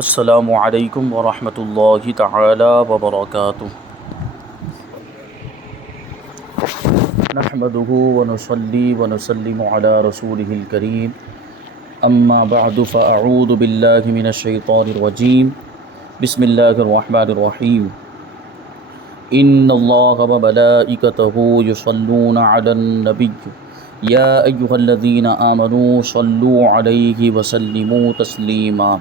السلام علیکم ورحمۃ اللہ تعالی وبرکاتہ۔ نحمده ونصلی ونسلم علی رسوله الکریم، اما بعد فاعوذ باللہ من الشیطان الرجیم، بسم اللہ الرحمن الرحیم۔ ان اللہ وملائکتہ یصلون علی النبی یا ایہا الذین آمنوا صلوا علیہ وسلموا تسلیما۔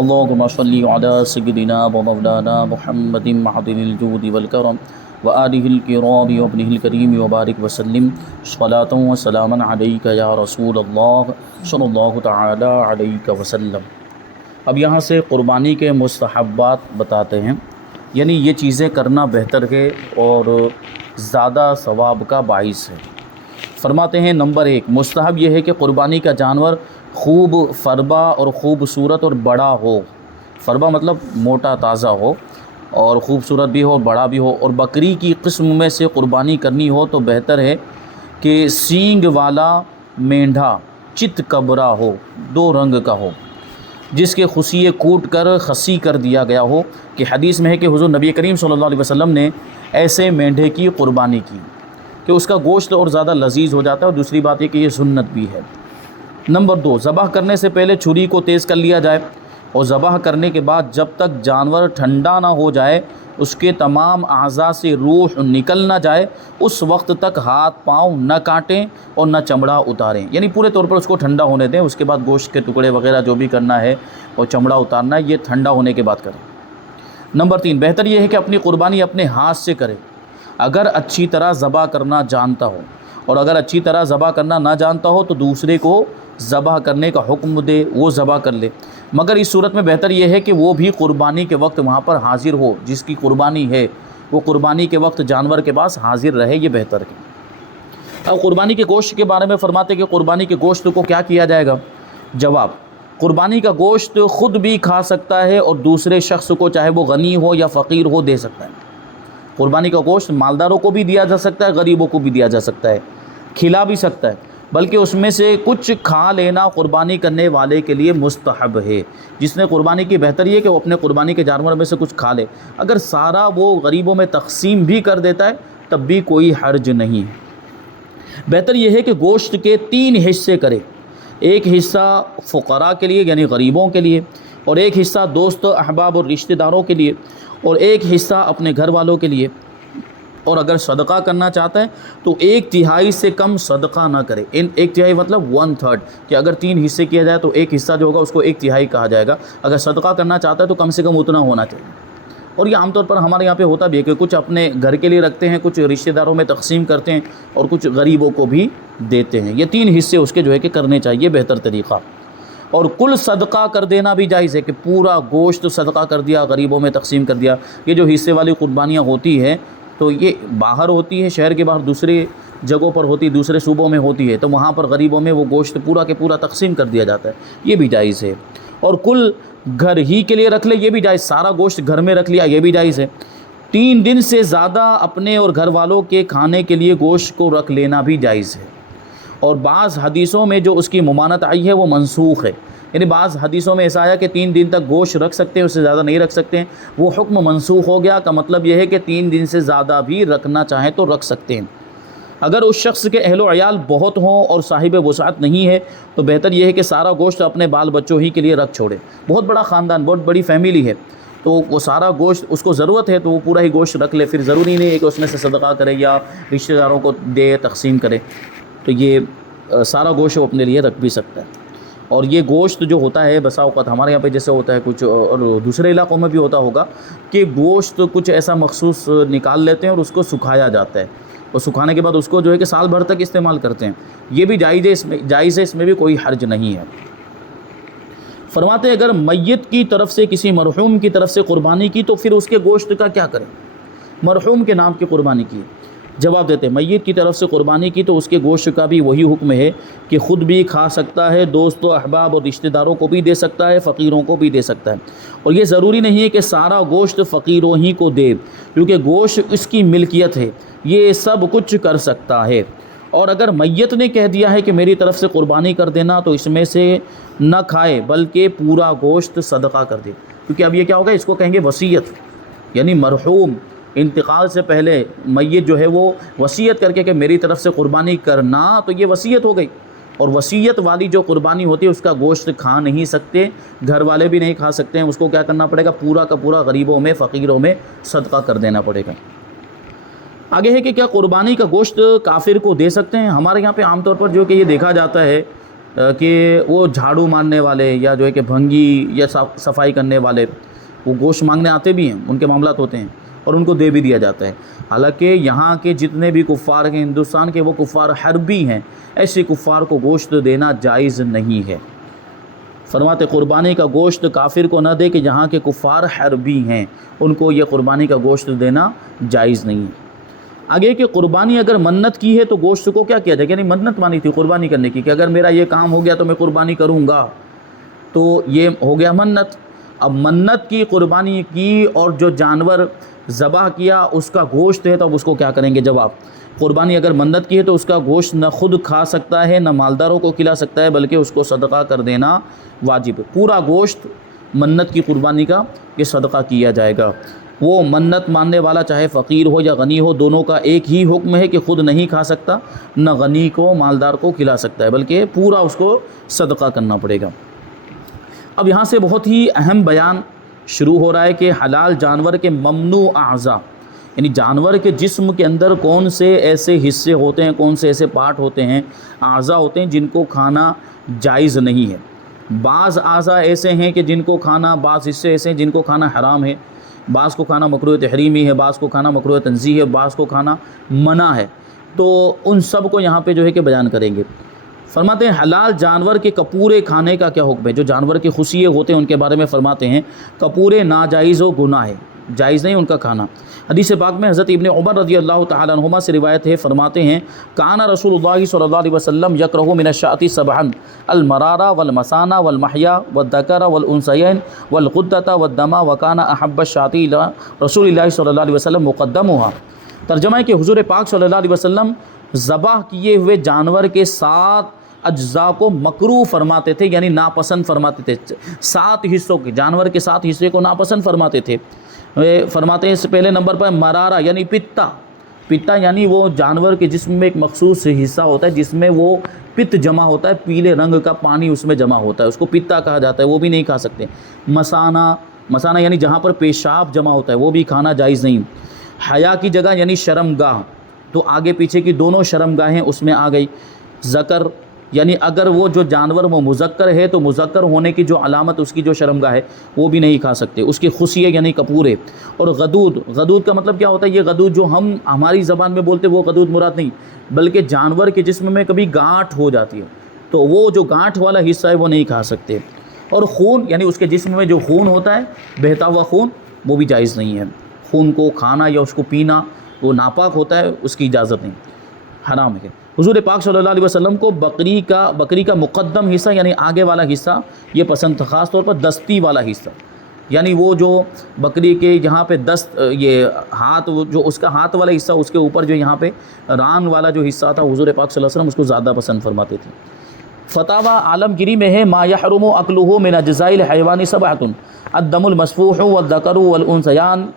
اللہم صلی علی سیدنا و مولانا محمد معدن الجود والکرم وآلہ الکرام وابنہ الکریم وبارک وسلم صلاۃ و سلاما علیک یا رسول اللہ صلی اللہ تعالی علیہ وسلم۔ اب یہاں سے قربانی کے مستحبات بتاتے ہیں، یعنی یہ چیزیں کرنا بہتر ہے اور زیادہ ثواب کا باعث ہے۔ فرماتے ہیں نمبر 1، مستحب یہ ہے کہ قربانی کا جانور خوب فربا اور خوبصورت اور بڑا ہو۔ فربا مطلب موٹا تازہ ہو اور خوبصورت بھی ہو اور بڑا بھی ہو، اور بکری کی قسم میں سے قربانی کرنی ہو تو بہتر ہے کہ سینگ والا مینڈھا چت کبرا ہو، 2 رنگ کا ہو، جس کے خصیے کوٹ کر خسی کر دیا گیا ہو، کہ حدیث میں ہے کہ حضور نبی کریم صلی اللہ علیہ وسلم نے ایسے مینڈھے کی قربانی کی کہ اس کا گوشت اور زیادہ لذیذ ہو جاتا ہے، اور دوسری بات یہ کہ یہ سنت بھی ہے۔ نمبر 2، ذبح کرنے سے پہلے چھری کو تیز کر لیا جائے، اور ذبح کرنے کے بعد جب تک جانور ٹھنڈا نہ ہو جائے، اس کے تمام اعضاء سے روح نکل نہ جائے، اس وقت تک ہاتھ پاؤں نہ کاٹیں اور نہ چمڑا اتاریں، یعنی پورے طور پر اس کو ٹھنڈا ہونے دیں۔ اس کے بعد گوشت کے ٹکڑے وغیرہ جو بھی کرنا ہے اور چمڑا اتارنا ہے، یہ ٹھنڈا ہونے کے بعد کریں۔ نمبر 3، بہتر یہ ہے کہ اپنی قربانی اپنے ہاتھ سے کرے، اگر اچھی طرح ذبح کرنا جانتا ہو، اور اگر اچھی طرح ذبح کرنا نہ جانتا ہو تو دوسرے کو ذبح کرنے کا حکم دے، وہ ذبح کر لے، مگر اس صورت میں بہتر یہ ہے کہ وہ بھی قربانی کے وقت وہاں پر حاضر ہو، جس کی قربانی ہے وہ قربانی کے وقت جانور کے پاس حاضر رہے، یہ بہتر ہے۔ اب قربانی کے گوشت کے بارے میں فرماتے کہ قربانی کے گوشت کو کیا کیا جائے گا؟ جواب، قربانی کا گوشت خود بھی کھا سکتا ہے اور دوسرے شخص کو، چاہے وہ غنی ہو یا فقیر ہو، دے سکتا ہے۔ قربانی کا گوشت مالداروں کو بھی دیا جا سکتا ہے، غریبوں کو بھی دیا جا سکتا ہے، کھلا بھی سکتا ہے، بلکہ اس میں سے کچھ کھا لینا قربانی کرنے والے کے لیے مستحب ہے۔ جس نے قربانی کی، بہتر یہ کہ وہ اپنے قربانی کے جانور میں سے کچھ کھا لے۔ اگر سارا وہ غریبوں میں تقسیم بھی کر دیتا ہے تب بھی کوئی حرج نہیں ہے۔ بہتر یہ ہے کہ گوشت کے 3 حصے کرے، ایک حصہ فقراء کے لیے یعنی غریبوں کے لیے، اور ایک حصہ دوست احباب اور رشتہ داروں کے لیے، اور ایک حصہ اپنے گھر والوں کے لیے۔ اور اگر صدقہ کرنا چاہتا ہے تو 1/3 سے کم صدقہ نہ کرے۔ 1/3 مطلب 1/3، کہ اگر 3 حصے کیا جائے تو ایک حصہ جو ہوگا اس کو 1/3 کہا جائے گا۔ اگر صدقہ کرنا چاہتا ہے تو کم سے کم اتنا ہونا چاہیے۔ اور یہ عام طور پر ہمارے یہاں پہ ہوتا بھی ہے کہ کچھ اپنے گھر کے لیے رکھتے ہیں، کچھ رشتہ داروں میں تقسیم کرتے ہیں، اور کچھ غریبوں کو بھی دیتے ہیں۔ یہ 3 حصے اس کے جو ہے کہ کرنے چاہیے، بہتر طریقہ۔ اور کل صدقہ کر دینا بھی جائز ہے، کہ پورا گوشت صدقہ کر دیا، غریبوں میں تقسیم کر دیا۔ یہ جو حصے والی قربانیاں ہوتی ہیں تو یہ باہر ہوتی ہے، شہر کے باہر دوسرے جگہوں پر ہوتی، دوسرے صوبوں میں ہوتی ہے، تو وہاں پر غریبوں میں وہ گوشت پورا کے پورا تقسیم کر دیا جاتا ہے، یہ بھی جائز ہے۔ اور کل گھر ہی کے لیے رکھ لے، یہ بھی جائز، سارا گوشت گھر میں رکھ لیا، یہ بھی جائز ہے۔ 3 دن سے زیادہ اپنے اور گھر والوں کے کھانے کے لیے گوشت کو رکھ لینا بھی جائز ہے۔ اور بعض حدیثوں میں جو اس کی ممانعت آئی ہے وہ منسوخ ہے، یعنی بعض حدیثوں میں ایسا آیا کہ 3 دن تک گوشت رکھ سکتے ہیں، اس سے زیادہ نہیں رکھ سکتے ہیں، وہ حکم منسوخ ہو گیا۔ کا مطلب یہ ہے کہ 3 دن سے زیادہ بھی رکھنا چاہیں تو رکھ سکتے ہیں۔ اگر اس شخص کے اہل و عیال بہت ہوں اور صاحب وسعت نہیں ہے تو بہتر یہ ہے کہ سارا گوشت اپنے بال بچوں ہی کے لیے رکھ چھوڑے۔ بہت بڑا خاندان، بہت بڑی فیملی ہے تو وہ سارا گوشت اس کو ضرورت ہے تو وہ پورا ہی گوشت رکھ لے، پھر ضروری نہیں ہے کہ اس میں سے صدقہ کرے یا رشتہ داروں کو دے، تقسیم کرے، تو یہ سارا گوشت وہ اپنے لیے رکھ بھی سکتا ہے۔ اور یہ گوشت جو ہوتا ہے بسا اوقات ہمارے یہاں پہ جیسے ہوتا ہے کچھ، اور دوسرے علاقوں میں بھی ہوتا ہوگا، کہ گوشت کچھ ایسا مخصوص نکال لیتے ہیں اور اس کو سکھایا جاتا ہے، اور سکھانے کے بعد اس کو جو ہے کہ سال بھر تک استعمال کرتے ہیں، یہ بھی جائز ہے، اس میں بھی کوئی حرج نہیں ہے۔ فرماتے ہیں اگر میت کی طرف سے، کسی مرحوم کی طرف سے قربانی کی تو پھر اس کے گوشت کا کیا کریں؟ مرحوم کے نام کی قربانی کی، جواب دیتے ہیں میت کی طرف سے قربانی کی تو اس کے گوشت کا بھی وہی حکم ہے کہ خود بھی کھا سکتا ہے، دوست و احباب اور رشتہ داروں کو بھی دے سکتا ہے، فقیروں کو بھی دے سکتا ہے۔ اور یہ ضروری نہیں ہے کہ سارا گوشت فقیروں ہی کو دے، کیونکہ گوشت اس کی ملکیت ہے، یہ سب کچھ کر سکتا ہے۔ اور اگر میت نے کہہ دیا ہے کہ میری طرف سے قربانی کر دینا تو اس میں سے نہ کھائے بلکہ پورا گوشت صدقہ کر دے، کیونکہ اب یہ کیا ہوگا، اس کو کہیں گے وصیت، یعنی مرحوم انتقال سے پہلے میت جو ہے وہ وصیت کر کے کہ میری طرف سے قربانی کرنا، تو یہ وصیت ہو گئی، اور وصیت والی جو قربانی ہوتی ہے اس کا گوشت کھا نہیں سکتے، گھر والے بھی نہیں کھا سکتے ہیں، اس کو کیا کرنا پڑے گا، پورا کا پورا غریبوں میں فقیروں میں صدقہ کر دینا پڑے گا۔ آگے ہے کہ کیا قربانی کا گوشت کافر کو دے سکتے ہیں؟ ہمارے یہاں پہ عام طور پر جو کہ یہ دیکھا جاتا ہے کہ وہ جھاڑو مارنے والے یا جو ہے کہ بھنگی یا صفائی کرنے والے وہ گوشت مانگنے آتے بھی ہیں، ان کے معاملات ہوتے ہیں اور ان کو دے بھی دیا جاتا ہے، حالانکہ یہاں کے جتنے بھی کفار ہیں ہندوستان کے، وہ کفار حربی ہیں، ایسے کفار کو گوشت دینا جائز نہیں ہے۔ فرماتے قربانی کا گوشت کافر کو نہ دے کہ جہاں کے کفار حربی ہیں، ان کو یہ قربانی کا گوشت دینا جائز نہیں ہے۔ آگے کہ قربانی اگر منت کی ہے تو گوشت کو کیا کیا جائے، یعنی منت مانی تھی قربانی کرنے کی کہ اگر میرا یہ کام ہو گیا تو میں قربانی کروں گا، تو یہ ہو گیا منت۔ اب منت کی، قربانی کی اور جو جانور ذبح کیا اس کا گوشت ہے، تو اب اس کو کیا کریں گے؟ جواب، قربانی اگر منت کی ہے تو اس کا گوشت نہ خود کھا سکتا ہے نہ مالداروں کو کھلا سکتا ہے، بلکہ اس کو صدقہ کر دینا واجب ہے۔ پورا گوشت منت کی قربانی کا یہ صدقہ کیا جائے گا۔ وہ منت ماننے والا چاہے فقیر ہو یا غنی ہو، دونوں کا ایک ہی حکم ہے کہ خود نہیں کھا سکتا، نہ غنی کو مالدار کو کھلا سکتا ہے، بلکہ پورا اس کو صدقہ کرنا پڑے گا۔ اب یہاں سے بہت ہی اہم بیان شروع ہو رہا ہے کہ حلال جانور کے ممنوع اعضاء، یعنی جانور کے جسم کے اندر کون سے ایسے حصے ہوتے ہیں، کون سے ایسے پارٹ ہوتے ہیں، اعضاء ہوتے ہیں جن کو کھانا جائز نہیں ہے۔ بعض اعضاء ایسے ہیں کہ جن کو کھانا، بعض حصے ایسے ہیں جن کو کھانا حرام ہے، بعض کو کھانا مکروہ تحریمی ہے، بعض کو کھانا مکروہ تنزیہ ہے، بعض کو کھانا منع ہے، تو ان سب کو یہاں پہ جو ہے کہ بیان کریں گے۔ فرماتے ہیں حلال جانور کے کپورے کھانے کا کیا حکم ہے؟ جو جانور کے خصیے ہوتے ہیں ان کے بارے میں فرماتے ہیں کپورے ناجائز و گناہ ہے، جائز نہیں ان کا کھانا۔ حدیث پاک میں حضرت ابن عمر رضی اللہ تعالیٰ عنہما سے روایت ہے، فرماتے ہیں کان رسول اللہ صلی اللہ علیہ وسلم یکرہ من الشاۃ سبعا المرارہ والمسانہ والمحیا والذکر والانثیین والغدۃ والدم وکان احب الشاۃ الی رسول اللہ صلی اللہ علیہ وسلم مقدمها۔ ترجمہ ہے کہ حضور پاک صلی اللہ علیہ وسلم ذبح کیے ہوئے جانور کے 7 اجزاء کو مکروہ فرماتے تھے، یعنی ناپسند فرماتے تھے۔ 7 حصوں کے، جانور کے 7 حصے کو ناپسند فرماتے تھے۔ فرماتے ہیں اس سے پہلے نمبر پر مرارہ یعنی پتا یعنی وہ جانور کے جسم میں ایک مخصوص حصہ ہوتا ہے جس میں وہ پت جمع ہوتا ہے، پیلے رنگ کا پانی اس میں جمع ہوتا ہے، اس کو پتا کہا جاتا ہے، وہ بھی نہیں کھا سکتے۔ مسانہ یعنی جہاں پر پیشاب جمع ہوتا ہے وہ بھی کھانا جائز نہیں۔ حیا کی جگہ یعنی شرمگاہ، تو آگے پیچھے کی دونوں شرمگاہیں اس میں آ گئی۔ ذکر یعنی اگر وہ جو جانور وہ مذکر ہے تو مذکر ہونے کی جو علامت اس کی جو شرمگاہ ہے وہ بھی نہیں کھا سکتے، اس کے خصیے یعنی کپورے۔ اور غدود کا مطلب کیا ہوتا ہے؟ یہ غدود جو ہم ہماری زبان میں بولتے وہ غدود مراد نہیں، بلکہ جانور کے جسم میں کبھی گانٹھ ہو جاتی ہے تو وہ جو گانٹھ والا حصہ ہے وہ نہیں کھا سکتے۔ اور خون یعنی اس کے جسم میں جو خون ہوتا ہے، بہتا ہوا خون، وہ بھی جائز نہیں ہے۔ خون کو کھانا یا اس کو پینا وہ ناپاک ہوتا ہے، اس کی اجازت نہیں، حرام ہے۔ حضور پاک صلی اللہ علیہ وسلم کو بکری کا مقدم حصہ یعنی آگے والا حصہ یہ پسند تھا، خاص طور پر دستی والا حصہ، یعنی وہ جو بکری کے جہاں پہ دست، یہ ہاتھ، جو اس کا ہاتھ والا حصہ، اس کے اوپر جو یہاں پہ ران والا جو حصہ تھا، حضور پاک صلی اللہ علیہ وسلم اس کو زیادہ پسند فرماتے تھے۔ فتاوی عالمگیری میں ہے ما یحرم اکلہ من اجزاء الحیوان سبعۃ الدم المسفوح والذکر والانثیان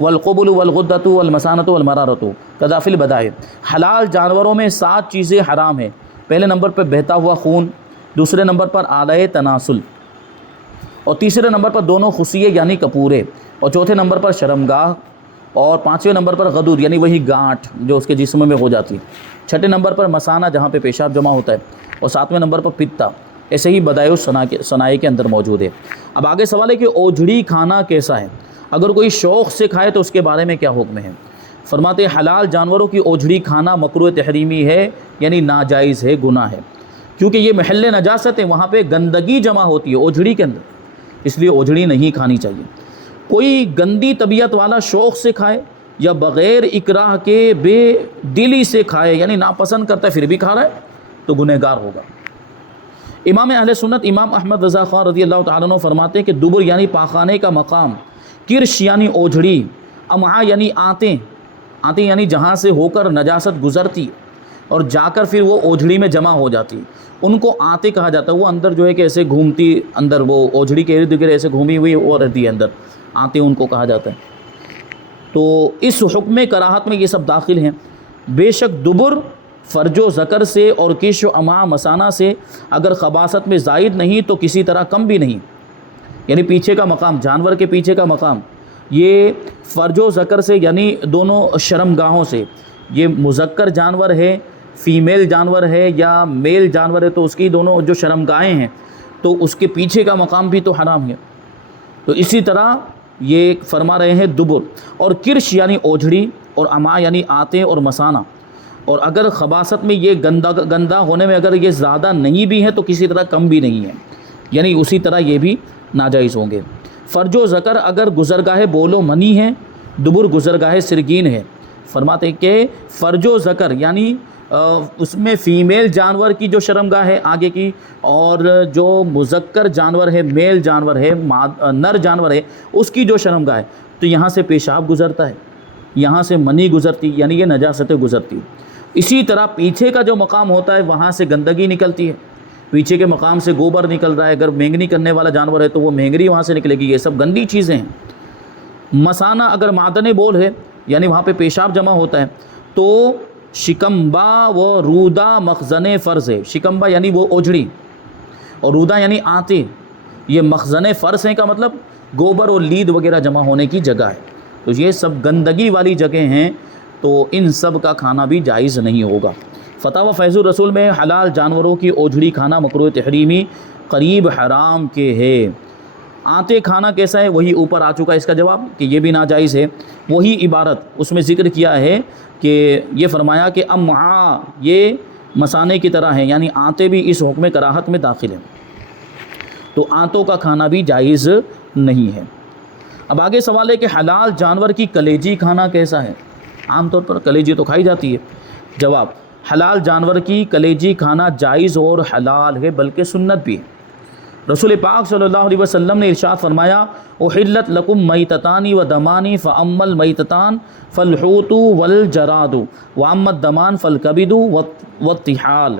والقبل والغدۃ والمسانۃ والمرارۃ کذا فی البدائع۔ حلال جانوروں میں 7 چیزیں حرام ہیں۔ پہلے نمبر پر بہتا ہوا خون، دوسرے نمبر پر آلۂ تناسل، اور تیسرے نمبر پر دونوں خصیے یعنی کپورے، اور چوتھے نمبر پر شرمگاہ، اور 5ویں نمبر پر غدود یعنی وہی گانٹھ جو اس کے جسم میں ہو جاتی ہے، 6 نمبر پر مسانہ جہاں پہ پیشاب جمع ہوتا ہے، اور 7ویں نمبر پر پتا۔ ایسے ہی بدائع صنائع کے اندر موجود ہے۔ اب آگے سوال ہے کہ اوجھڑی کھانا کیسا ہے؟ اگر کوئی شوق سے کھائے تو اس کے بارے میں کیا حکم ہے؟ فرماتے ہیں حلال جانوروں کی اوجھڑی کھانا مکروہ تحریمی ہے، یعنی ناجائز ہے، گناہ ہے، کیونکہ یہ محل نجاست ہے، وہاں پہ گندگی جمع ہوتی ہے اوجھڑی کے اندر، اس لیے اوجھڑی نہیں کھانی چاہیے۔ کوئی گندی طبیعت والا شوق سے کھائے یا بغیر اکراہ کے بے دلی سے کھائے، یعنی ناپسند کرتا ہے پھر بھی کھا رہا ہے، تو گنہگار ہوگا۔ امام اہل سنت امام احمد رضا خان رضی اللہ تعالیٰ عنہ فرماتے ہیں کہ دبر یعنی پاخانے کا مقام، کرش یعنی اوجھڑی، امعاء یعنی آنتیں یعنی جہاں سے ہو کر نجاست گزرتی، اور جا کر پھر وہ اوجھڑی میں جمع ہو جاتی، ان کو آتے کہا جاتا ہے۔ وہ اندر جو ہے کہ ایسے گھومتی، اندر وہ اوجھڑی کے ارد گرد ایسے گھومی ہوئی وہ رہتی ہے اندر، آتے ان کو کہا جاتا ہے۔ تو اس حکم کراہت میں یہ سب داخل ہیں۔ بے شک دبر فرج و ذکر سے اور کش و اما مثانہ سے اگر خباثت میں زائد نہیں تو کسی طرح کم بھی نہیں، یعنی پیچھے کا مقام، جانور کے پیچھے کا مقام یہ فرج و ذکر سے یعنی دونوں شرمگاہوں سے، یہ مذکر جانور ہے، فیمیل جانور ہے یا میل جانور ہے تو اس کی دونوں جو شرمگاہیں ہیں تو اس کے پیچھے کا مقام بھی تو حرام ہے۔ تو اسی طرح یہ فرما رہے ہیں دبر اور کرش یعنی اوجھڑی اور اما یعنی آتے اور مثانہ، اور اگر خباثت میں یہ گندہ ہونے میں اگر یہ زیادہ نہیں بھی ہے تو کسی طرح کم بھی نہیں ہے، یعنی اسی طرح یہ بھی ناجائز ہوں گے۔ فرج و ذکر اگر گزرگاہ بول و منی ہے، دبر گزرگاہ سرگین ہے۔ فرماتے ہیں کہ فرج و ذکر یعنی اس میں فیمیل جانور کی جو شرمگاہ ہے آگے کی، اور جو مذکر جانور ہے، میل جانور ہے، نر جانور ہے، اس کی جو شرمگاہ ہے تو یہاں سے پیشاب گزرتا ہے، یہاں سے منی گزرتی، یعنی یہ نجاستیں گزرتی۔ اسی طرح پیچھے کا جو مقام ہوتا ہے وہاں سے گندگی نکلتی ہے، پیچھے کے مقام سے گوبر نکل رہا ہے، اگر مینگنی کرنے والا جانور ہے تو وہ مینگنی وہاں سے نکلے گی، یہ سب گندی چیزیں ہیں۔ مثانہ اگر معدن بول ہے یعنی وہاں پہ پیشاب جمع ہوتا ہے تو شکمبا و رودا مخزن فرض ہے۔ شکمبا یعنی وہ اوجھڑی اور رودا یعنی آتے، یہ مخزن فرض ہیں کا مطلب گوبر اور لید وغیرہ جمع ہونے کی جگہ ہے، تو یہ سب گندگی والی جگہ ہیں، تو ان سب کا کھانا بھی جائز نہیں ہوگا۔ فتاوی فیض الرسول میں حلال جانوروں کی اوجھڑی کھانا مکروہ تحریمی قریب حرام کے ہے۔ آتے کھانا کیسا ہے وہی اوپر آ چکا اس کا جواب کہ یہ بھی ناجائز ہے۔ وہی عبارت اس میں ذکر کیا ہے کہ یہ فرمایا کہ امعاء یہ مثانے کی طرح ہیں، یعنی آتے بھی اس حکم کراہت میں داخل ہیں، تو آنتوں کا کھانا بھی جائز نہیں ہے۔ اب آگے سوال ہے کہ حلال جانور کی کلیجی کھانا کیسا ہے؟ عام طور پر کلیجی تو کھائی جاتی ہے۔ جواب، حلال جانور کی کلیجی کھانا جائز اور حلال ہے، بلکہ سنت بھی ہے۔ رسول پاک صلی اللہ علیہ وسلم نے ارشاد فرمایا، احلت لکم میتتان و دمان فاما المیتتان فالحوت والجراد واما الدمان فالکبد والطحال۔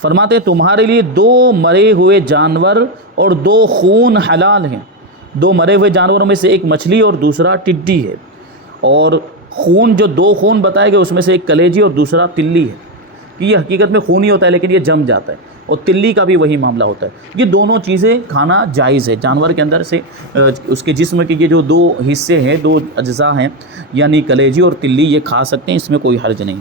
فرماتے تمہارے لیے دو مرے ہوئے جانور اور دو خون حلال ہیں۔ دو مرے ہوئے جانوروں میں سے ایک مچھلی اور دوسرا ٹڈی ہے، اور خون جو دو خون بتائے گئے اس میں سے ایک کلیجی اور دوسرا تلی ہے، کہ یہ حقیقت میں خون ہی ہوتا ہے لیکن یہ جم جاتا ہے، اور تلی کا بھی وہی معاملہ ہوتا ہے۔ یہ دونوں چیزیں کھانا جائز ہے، جانور کے اندر سے اس کے جسم کے یہ جو دو حصے ہیں، دو اجزاء ہیں، یعنی کلیجی اور تلی، یہ کھا سکتے ہیں، اس میں کوئی حرج نہیں۔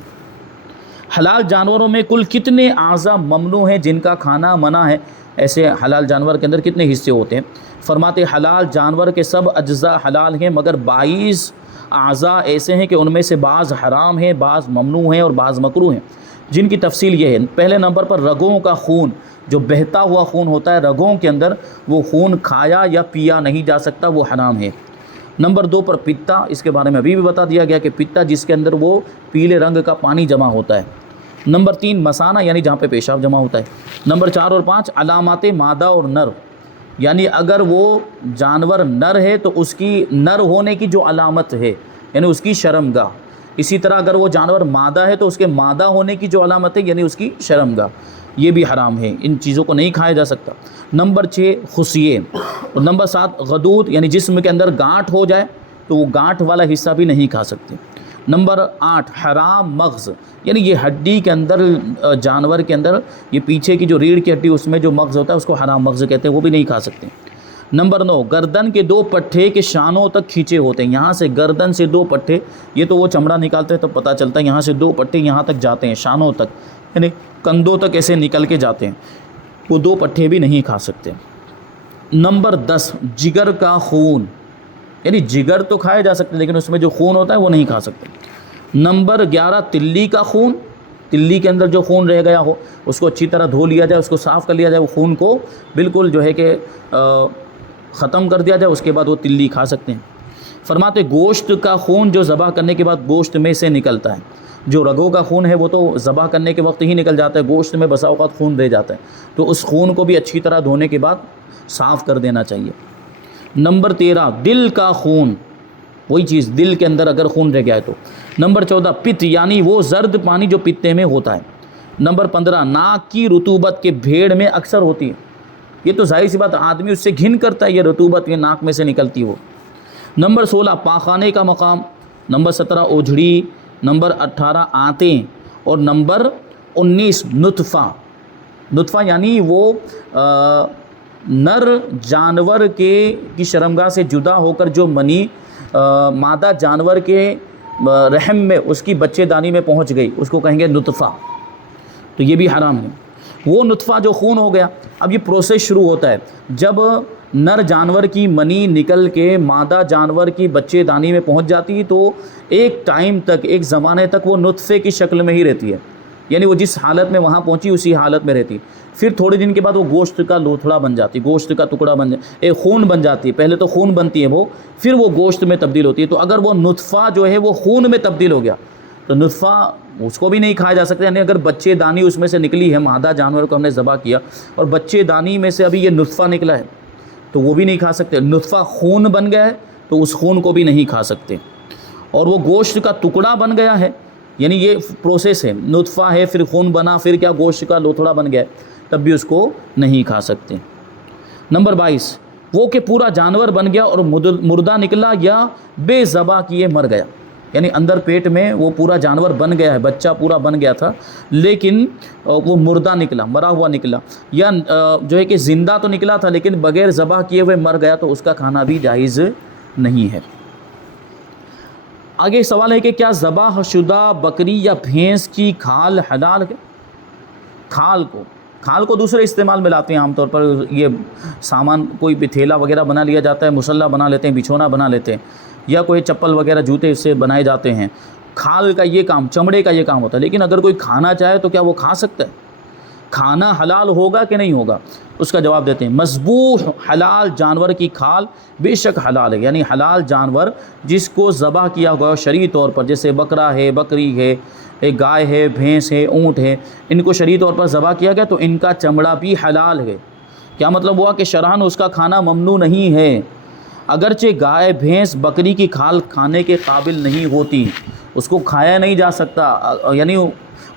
حلال جانوروں میں کل کتنے اعضاء ممنوع ہیں جن کا کھانا منع ہے؟ ایسے حلال جانور کے اندر کتنے حصے ہوتے ہیں؟ فرماتے حلال جانور کے سب اجزاء حلال ہیں مگر 22 اعضاء ایسے ہیں کہ ان میں سے بعض حرام ہیں، بعض ممنوع ہیں اور بعض مکروہ ہیں، جن کی تفصیل یہ ہے۔ پہلے نمبر پر رگوں کا خون، جو بہتا ہوا خون ہوتا ہے رگوں کے اندر، وہ خون کھایا یا پیا نہیں جا سکتا، وہ حرام ہے۔ نمبر 2 پر پتا، اس کے بارے میں ابھی بھی بتا دیا گیا کہ پتا جس کے اندر وہ پیلے رنگ کا پانی جمع ہوتا ہے۔ نمبر 3 مثانہ یعنی جہاں پہ پیشاب جمع ہوتا ہے۔ نمبر 4 اور 5 علامات مادہ اور نر، یعنی اگر وہ جانور نر ہے تو اس کی نر ہونے کی جو علامت ہے یعنی اس کی شرمگاہ، اسی طرح اگر وہ جانور مادہ ہے تو اس کے مادہ ہونے کی جو علامت ہے یعنی اس کی شرمگاہ، یہ بھی حرام ہے، ان چیزوں کو نہیں کھایا جا سکتا۔ نمبر 6 خصیے، اور نمبر 7 غدود، یعنی جسم کے اندر گانٹھ ہو جائے تو وہ گانٹھ والا حصہ بھی نہیں کھا سکتے۔ نمبر 8 حرام مغز، یعنی یہ ہڈی کے اندر، جانور کے اندر یہ پیچھے کی جو ریڑھ کی ہڈی اس میں جو مغز ہوتا ہے اس کو حرام مغز کہتے ہیں، وہ بھی نہیں کھا سکتے۔ نمبر 9 گردن کے 2 پٹھے کے شانوں تک کھینچے ہوتے ہیں، یہاں سے گردن سے 2 پٹھے، یہ تو وہ چمڑا نکالتے ہیں تو پتہ چلتا ہے، یہاں سے 2 پٹھے یہاں تک جاتے ہیں، شانوں تک یعنی کندھوں تک ایسے نکل کے جاتے ہیں، وہ 2 پٹھے بھی نہیں کھا سکتے۔ نمبر 10 جگر کا خون، یعنی جگر تو کھائے جا سکتے لیکن اس میں جو خون ہوتا ہے وہ نہیں کھا سکتے۔ نمبر 11 تلی کا خون، تلی کے اندر جو خون رہ گیا ہو اس کو اچھی طرح دھو لیا جائے، اس کو صاف کر لیا جائے، وہ خون کو بالکل جو ہے کہ ختم کر دیا جائے، اس کے بعد وہ تلی کھا سکتے ہیں۔ فرماتے گوشت کا خون جو ذبح کرنے کے بعد گوشت میں سے نکلتا ہے، جو رگوں کا خون ہے وہ تو ذبح کرنے کے وقت ہی نکل جاتا ہے، گوشت میں بسا اوقات خون رہ جاتا ہے، تو اس خون کو بھی اچھی طرح دھونے کے بعد صاف کر دینا چاہیے۔ نمبر 13 دل کا خون، وہی چیز دل کے اندر اگر خون رہ گیا ہے تو۔ نمبر 14 پت، یعنی وہ زرد پانی جو پتے میں ہوتا ہے۔ نمبر 15 ناک کی رطوبت کے بھیڑ میں اکثر ہوتی ہے، یہ تو ظاہر سی بات آدمی اس سے گھن کرتا ہے، یہ رطوبت یہ ناک میں سے نکلتی وہ۔ نمبر 16 پاخانے کا مقام، نمبر 17 اوجھڑی، نمبر 18 آنتیں، اور نمبر 19 نطفہ۔ نطفہ یعنی وہ نر جانور کی شرمگاہ سے جدا ہو کر جو منی مادہ جانور کے رحم میں اس کی بچے دانی میں پہنچ گئی، اس کو کہیں گے نطفہ، تو یہ بھی حرام ہے۔ وہ نطفہ جو خون ہو گیا، اب یہ پروسیس شروع ہوتا ہے جب نر جانور کی منی نکل کے مادہ جانور کی بچے دانی میں پہنچ جاتی تو ایک ٹائم تک، ایک زمانے تک وہ نطفے کی شکل میں ہی رہتی ہے، یعنی وہ جس حالت میں وہاں پہنچی اسی حالت میں رہتی۔ پھر تھوڑے دن کے بعد وہ گوشت کا لوتھڑا بن جاتی، گوشت کا ٹکڑا بن جاتی، ایک خون بن جاتی ہے، پہلے تو خون بنتی ہے وہ، پھر وہ گوشت میں تبدیل ہوتی ہے۔ تو اگر وہ نطفہ جو ہے وہ خون میں تبدیل ہو گیا تو نطفہ اس کو بھی نہیں کھایا جا سکتا، یعنی اگر بچے دانی اس میں سے نکلی ہے، مادہ جانور کو ہم نے ذبح کیا اور بچے دانی میں سے ابھی یہ نطفہ نکلا ہے تو وہ بھی نہیں کھا سکتے۔ نطفہ خون بن گیا ہے تو اس خون کو بھی نہیں کھا سکتے، اور وہ گوشت کا ٹکڑا بن گیا ہے، یعنی یہ پروسیس ہے، نطفہ ہے پھر خون بنا پھر کیا گوشت کا لوتھڑا بن گیا تب بھی اس کو نہیں کھا سکتے۔ نمبر 22 وہ کہ پورا جانور بن گیا اور مردہ نکلا یا بے ذبح کیے مر گیا، یعنی اندر پیٹ میں وہ پورا جانور بن گیا ہے، بچہ پورا بن گیا تھا لیکن وہ مردہ نکلا، مرا ہوا نکلا، یا جو ہے کہ زندہ تو نکلا تھا لیکن بغیر ذبح کیے ہوئے مر گیا تو اس کا کھانا بھی جائز نہیں ہے۔ آگے سوال ہے کہ کیا ذبح شدہ بکری یا بھینس کی کھال حلال ہے؟ کھال کو دوسرے استعمال میں لاتے ہیں، عام طور پر یہ سامان کوئی بھی تھیلا وغیرہ بنا لیا جاتا ہے، مصلح بنا لیتے ہیں، بچھونا بنا لیتے ہیں، یا کوئی چپل وغیرہ جوتے اس سے بنائے جاتے ہیں۔ کھال کا یہ کام، چمڑے کا یہ کام ہوتا ہے، لیکن اگر کوئی کھانا چاہے تو کیا وہ کھا سکتا ہے؟ کھانا حلال ہوگا کہ نہیں ہوگا؟ اس کا جواب دیتے ہیں مذبوح حلال جانور کی کھال بے شک حلال ہے، یعنی حلال جانور جس کو ذبح کیا ہوا شرعی طور پر، جیسے بکرا ہے، بکری ہے، ایک گائے ہے، بھینس ہے، اونٹ ہے، ان کو شرعی طور پر ذبح کیا گیا تو ان کا چمڑا بھی حلال ہے۔ کیا مطلب ہوا کہ شرعاً اس کا کھانا ممنوع نہیں ہے، اگرچہ گائے، بھینس، بکری کی کھال کھانے کے قابل نہیں ہوتی، اس کو کھایا نہیں جا سکتا، یعنی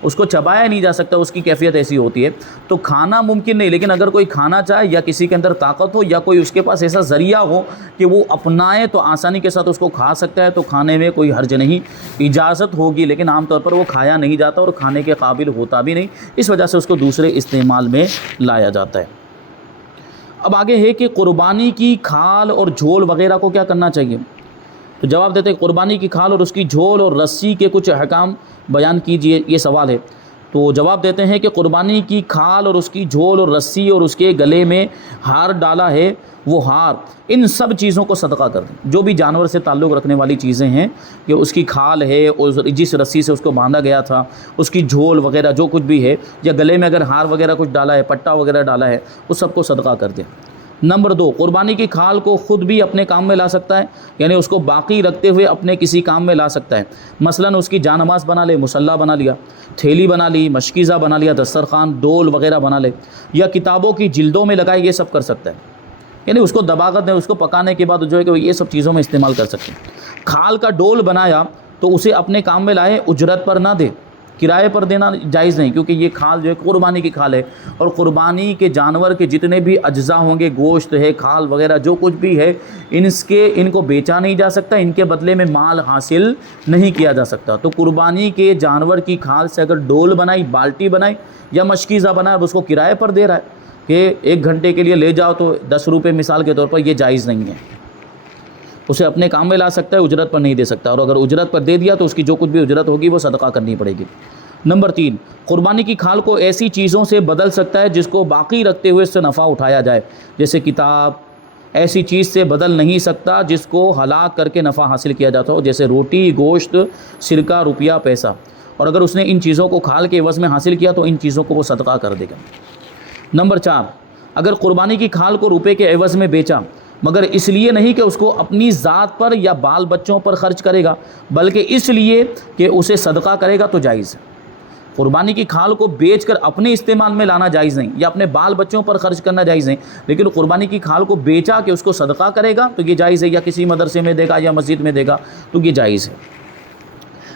اس کو چبایا نہیں جا سکتا، اس کی کیفیت ایسی ہوتی ہے تو کھانا ممکن نہیں، لیکن اگر کوئی کھانا چاہے یا کسی کے اندر طاقت ہو یا کوئی اس کے پاس ایسا ذریعہ ہو کہ وہ اپنائے تو آسانی کے ساتھ اس کو کھا سکتا ہے تو کھانے میں کوئی حرج نہیں، اجازت ہوگی، لیکن عام طور پر وہ کھایا نہیں جاتا اور کھانے کے قابل ہوتا بھی نہیں، اس وجہ سے اس کو دوسرے استعمال میں لایا جاتا ہے۔ اب آگے ہے کہ قربانی کی کھال اور جھول وغیرہ کو کیا کرنا چاہیے؟ تو جواب دیتے ہیں قربانی کی کھال اور اس کی جھول اور رسی کے کچھ احکام بیان کیجئے، یہ سوال ہے۔ تو جواب دیتے ہیں کہ قربانی کی کھال اور اس کی جھول اور رسی اور اس کے گلے میں ہار ڈالا ہے، وہ ہار، ان سب چیزوں کو صدقہ کر دیں۔ جو بھی جانور سے تعلق رکھنے والی چیزیں ہیں کہ اس کی کھال ہے اور جس رسی سے اس کو باندھا گیا تھا، اس کی جھول وغیرہ جو کچھ بھی ہے، یا گلے میں اگر ہار وغیرہ کچھ ڈالا ہے، پٹا وغیرہ ڈالا ہے، اس سب کو صدقہ کر دیں۔ نمبر 2 قربانی کی کھال کو خود بھی اپنے کام میں لا سکتا ہے، یعنی اس کو باقی رکھتے ہوئے اپنے کسی کام میں لا سکتا ہے، مثلا اس کی جانماز بنا لے، مصلح بنا لیا، تھیلی بنا لی، مشکیزہ بنا لیا، دسترخوان، ڈول وغیرہ بنا لے، یا کتابوں کی جلدوں میں لگائے، یہ سب کر سکتا ہے، یعنی اس کو دباغت دیں، اس کو پکانے کے بعد جو ہے کہ یہ سب چیزوں میں استعمال کر سکتے ہیں۔ کھال کا ڈول بنایا تو اسے اپنے کام میں لائے، اجرت پر نہ دے، کرائے پر دینا جائز نہیں، کیونکہ یہ کھال جو ہے قربانی کی کھال ہے، اور قربانی کے جانور کے جتنے بھی اجزاء ہوں گے، گوشت ہے، کھال وغیرہ جو کچھ بھی ہے، ان کو بیچا نہیں جا سکتا، ان کے بدلے میں مال حاصل نہیں کیا جا سکتا۔ تو قربانی کے جانور کی کھال سے اگر ڈول بنائی، بالٹی بنائی یا مشکیزہ بنایا، اب اس کو کرائے پر دے رہا ہے کہ 1 گھنٹے کے لیے لے جاؤ تو 10 روپے مثال کے طور پر، یہ جائز نہیں ہے، اسے اپنے کام میں لا سکتا ہے، اجرت پر نہیں دے سکتا، اور اگر اجرت پر دے دیا تو اس کی جو کچھ بھی اجرت ہوگی وہ صدقہ کرنی پڑے گی۔ نمبر 3 قربانی کی کھال کو ایسی چیزوں سے بدل سکتا ہے جس کو باقی رکھتے ہوئے اس سے نفع اٹھایا جائے، جیسے کتاب ایسی چیز سے بدل نہیں سکتا جس کو ہلاک کر کے نفع حاصل کیا جاتا ہو، جیسے روٹی، گوشت، سرکہ، روپیہ، پیسہ، اور اگر اس نے ان چیزوں کو کھال کے عوض میں حاصل کیا تو ان چیزوں کو وہ صدقہ کر دے گا۔ نمبر 4 اگر قربانی کی کھال کو روپے کے عوض میں بیچا، مگر اس لیے نہیں کہ اس کو اپنی ذات پر یا بال بچوں پر خرچ کرے گا، بلکہ اس لیے کہ اسے صدقہ کرے گا تو جائز ہے۔ قربانی کی کھال کو بیچ کر اپنے استعمال میں لانا جائز نہیں، یا اپنے بال بچوں پر خرچ کرنا جائز نہیں، لیکن قربانی کی کھال کو بیچا کہ اس کو صدقہ کرے گا تو یہ جائز ہے، یا کسی مدرسے میں دے گا یا مسجد میں دے گا تو یہ جائز ہے۔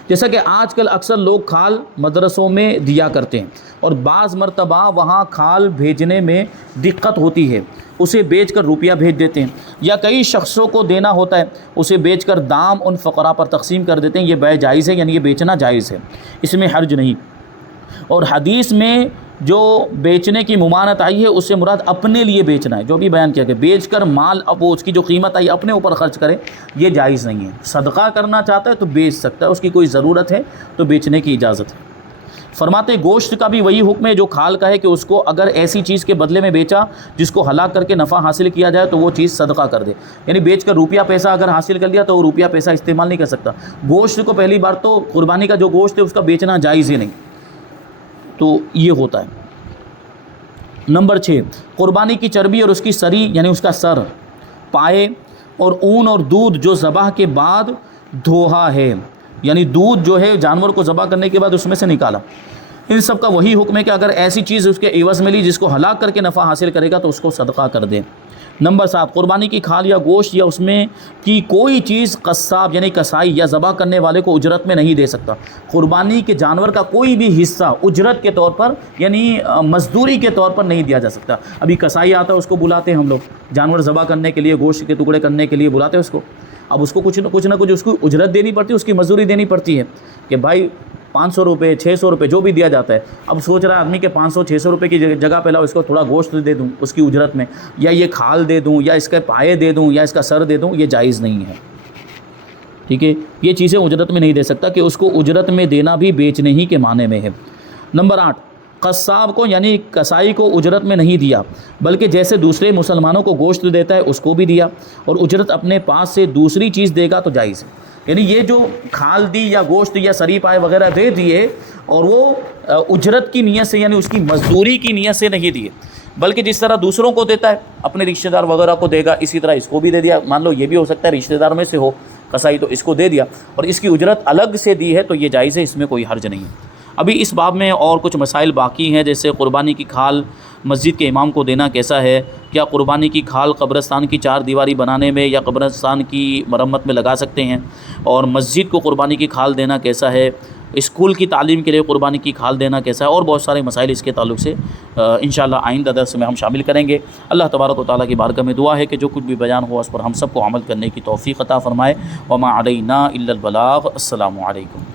جیسا کہ آج کل اکثر لوگ کھال مدرسوں میں دیا کرتے ہیں، اور بعض مرتبہ وہاں کھال بھیجنے میں دقت ہوتی ہے، اسے بیچ کر روپیہ بھیج دیتے ہیں، یا کئی شخصوں کو دینا ہوتا ہے، اسے بیچ کر دام ان فقراء پر تقسیم کر دیتے ہیں۔ یہ بیع جائز ہے، یعنی یہ بیچنا جائز ہے، اس میں حرج نہیں۔ اور حدیث میں جو بیچنے کی ممانعت آئی ہے اس سے مراد اپنے لیے بیچنا ہے، جو بھی بیان کیا کہ بیچ کر مال اب اس کی جو قیمت آئی اپنے اوپر خرچ کرے، یہ جائز نہیں ہے۔ صدقہ کرنا چاہتا ہے تو بیچ سکتا ہے، اس کی کوئی ضرورت ہے تو بیچنے کی اجازت ہے۔ فرماتے گوشت کا بھی وہی حکم ہے جو کھال کا ہے، کہ اس کو اگر ایسی چیز کے بدلے میں بیچا جس کو ہلاک کر کے نفع حاصل کیا جائے تو وہ چیز صدقہ کر دے، یعنی بیچ کر روپیہ پیسہ اگر حاصل کر لیا تو وہ روپیہ پیسہ استعمال نہیں کر سکتا۔ گوشت کو پہلی بار تو قربانی کا جو گوشت ہے اس کا بیچنا جائز ہی نہیں، تو یہ ہوتا ہے۔ نمبر 6، قربانی کی چربی اور اس کی سری یعنی اس کا سر، پائے اور اون اور دودھ جو ذبح کے بعد دھوہا ہے، یعنی دودھ جو ہے جانور کو ذبح کرنے کے بعد اس میں سے نکالا، ان سب کا وہی حکم ہے کہ اگر ایسی چیز اس کے عوض ملی جس کو ہلاک کر کے نفع حاصل کرے گا تو اس کو صدقہ کر دے۔ نمبر 7، قربانی کی کھال یا گوشت یا اس میں کی کوئی چیز قصاب یعنی کسائی یا ذبح کرنے والے کو اجرت میں نہیں دے سکتا۔ قربانی کے جانور کا کوئی بھی حصہ اجرت کے طور پر یعنی مزدوری کے طور پر نہیں دیا جا سکتا۔ ابھی کسائی آتا ہے، اس کو بلاتے ہیں ہم لوگ جانور ذبح کرنے کے لیے، گوشت کے ٹکڑے کرنے کے لیے بلاتے ہیں اس کو، اب اس کو کچھ نہ کچھ اس کو اجرت دینی پڑتی ہے، اس کی مزدوری دینی پڑتی ہے کہ بھائی 500 روپے 600 روپے جو بھی دیا جاتا ہے۔ اب سوچ رہا ہے آدمی کہ 500 600 روپے کی جگہ پہ لاؤ اس کو تھوڑا گوشت دے دوں اس کی اجرت میں، یا یہ کھال دے دوں، یا اس کے پائے دے دوں، یا اس کا سر دے دوں، یہ جائز نہیں ہے، ٹھیک ہے۔ یہ چیزیں اجرت میں نہیں دے سکتا، کہ اس کو اجرت میں دینا بھی بیچنے ہی کے معنی میں ہے۔ نمبر 8، قصاب کو یعنی کسائی کو اجرت میں نہیں دیا، بلکہ جیسے دوسرے مسلمانوں کو گوشت دیتا ہے اس کو بھی دیا، اور اجرت اپنے پاس سے دوسری چیز دے گا تو جائز ہے۔ یعنی یہ جو کھال دی یا گوشت یا سری پائے وغیرہ دے دیے اور وہ اجرت کی نیت سے یعنی اس کی مزدوری کی نیت سے نہیں دیے، بلکہ جس طرح دوسروں کو دیتا ہے اپنے رشتہ دار وغیرہ کو دے گا، اسی طرح اس کو بھی دے دیا۔ مان لو یہ بھی ہو سکتا ہے رشتہ دار میں سے ہو کسائی تو اس کو دے دیا، اور اس کی اجرت الگ سے دی ہے تو یہ جائز ہے، اس میں کوئی حرج نہیں ہے۔ ابھی اس باب میں اور کچھ مسائل باقی ہیں، جیسے قربانی کی کھال مسجد کے امام کو دینا کیسا ہے، کیا قربانی کی کھال قبرستان کی 4 دیواری بنانے میں یا قبرستان کی مرمت میں لگا سکتے ہیں، اور مسجد کو قربانی کی کھال دینا کیسا ہے، اسکول کی تعلیم کے لیے قربانی کی کھال دینا کیسا ہے، اور بہت سارے مسائل اس کے تعلق سے انشاءاللہ آئندہ درس میں ہم شامل کریں گے۔ اللہ تبارک و تعالیٰ کی بارگاہ میں دعا ہے کہ جو کچھ بھی بیان ہوا اس پر ہم سب کو عمل کرنے کی توفیق عطا فرمائے۔ وما علینا الا البلاغ۔ السلام علیکم۔